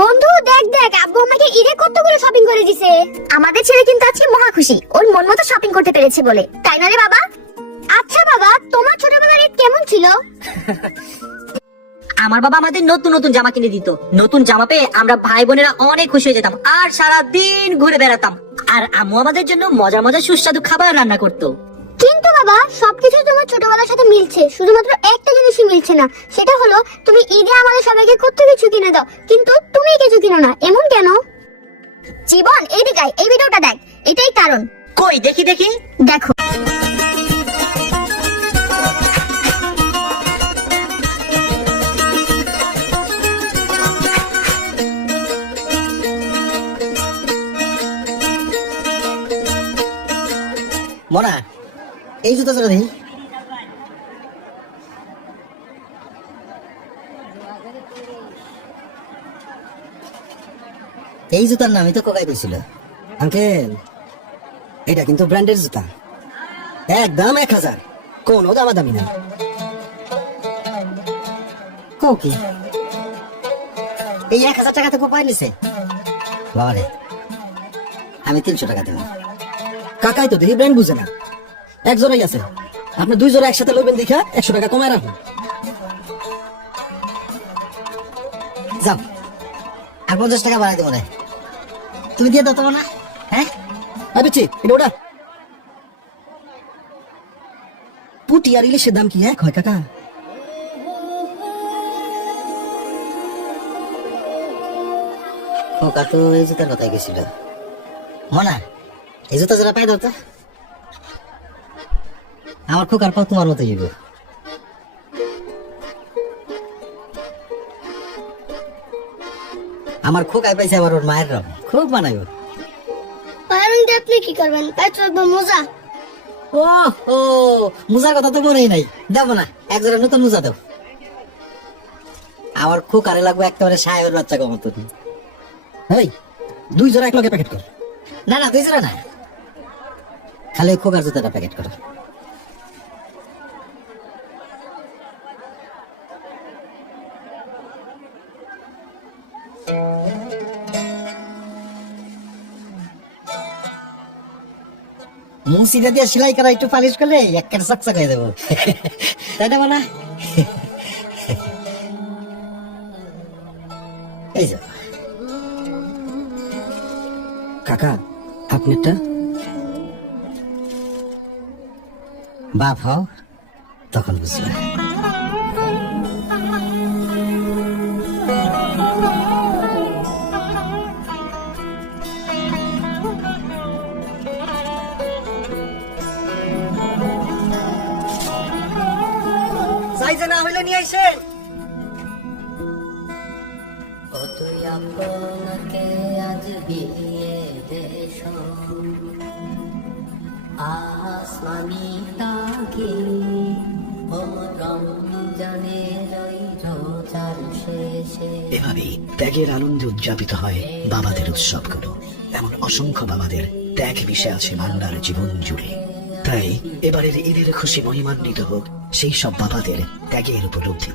বন্ধু দেখ দেখ, আব্বু আমাকে ঈদে কতগুলো শপিং করে দিছে। আমাদের ছেলে কিন্তু আজকে মহা খুশি, ওর মন মতো শপিং করতে পেরেছে বলে, তাই না রে বাবা? আচ্ছা বাবা, তোমার ছোটবেলার ঈদ কেমন ছিল? আমার বাবা আমাদের নতুন নতুন জামা কিনে দিত। নতুন জামা পেয়ে আমরা ভাই বোনেরা অনেক খুশি হয়ে যেতাম আর সারা দিন ঘুরে বেড়াতাম। আর আম্মু আমাদের জন্য মজার মজার সুস্বাদু খাবার রান্না করতো। কিন্তু বাবা, সবকিছু তোমার ছোটবেলার সাথে মিলছে, শুধুমাত্র একটা জিনিসই মিলছে না, সেটা হলো তুমি ঈদে আমাদের সবাইকে কত কিছু কিনে দাও, কিন্তু তুমি কিছু কিনো না, এমন কেন? জীবন এইদিকে আয়, এই ভিডিওটা দেখ, এটাই কারণ। কই দেখি দেখি। দেখো, মনা, এই জুতা চলে দেখি। এই জুতার নামই তো কোকাই কইছিল। আঙ্কেল, এটা কিন্তু ব্র্যান্ডের জুতা, একদম 1000, কোনো দামাদামি নাই। কি এই 1000 টাকা তো কোপাই নিছে? বাবারে, আমি 300 টাকা দেব। কাকাই তো দেখি ব্র্যান্ড বুঝে না, এক জোড়াই আছে, আপনি 2 জোড়া একসাথে লইবেন দেখা 100 টাকা কমায় রাখুন। যাও, আর 50 টাকা বাড়াই দেবো না, তুমি দিয়ে দাও তোমার না। হ্যাঁ ভাবছি এটা ওটা পুটি আর ইলিশের দাম কি এক হয় কাকা? খোকা তো এই জুতার কথাই গেছিল। মনা, এই জুতা যারা পাই দাও তো, আমার খোকার পাও তোমার মতো যাবো। আমার খোকায় পাইছে আবার ওর মায়ের রং, খুব মানাইব। আপনি কি করবেন? তাই তো একদম মজা। ও ও, মুজার কথা তো মনেই নাই, দেবো না, এক জোড়া নতুন মুজা দাও। আমার খোকারে লাগবে একেবারে সাহেবের বাচ্চা কমতো। এই 2 জোড়া এক লগে প্যাকেট কর। না না, 2 জোড়া না, খালি ওই খোকার জুতাটা প্যাকেট কর। মুসিটা দিয়ে সেলাই করা একটু পালিশ করলে একটা চকচক হয়ে দেবো, তাই না মানা? এই যে কাকা, আপনারটা বাপ হও তখন বুঝবে। সাইজে না হইলে নিয়ে আইসে। কতই আপনাকে আজ বিলিয়ে দেশ আসমানি তাকে রমজানের ওই রোজার শেষে। এভাবেই ত্যাগের আনন্দে উদযাপিত হয় বাবাদের উৎসবগুলো। এমন অসংখ্য বাবাদের ত্যাগ মিশে আছে বাংলার জীবন জুড়ে। তাই এবারের ঈদের খুশি মহিমান্বিত হোক সেই সব বাবাদের ত্যাগের উপলব্ধি।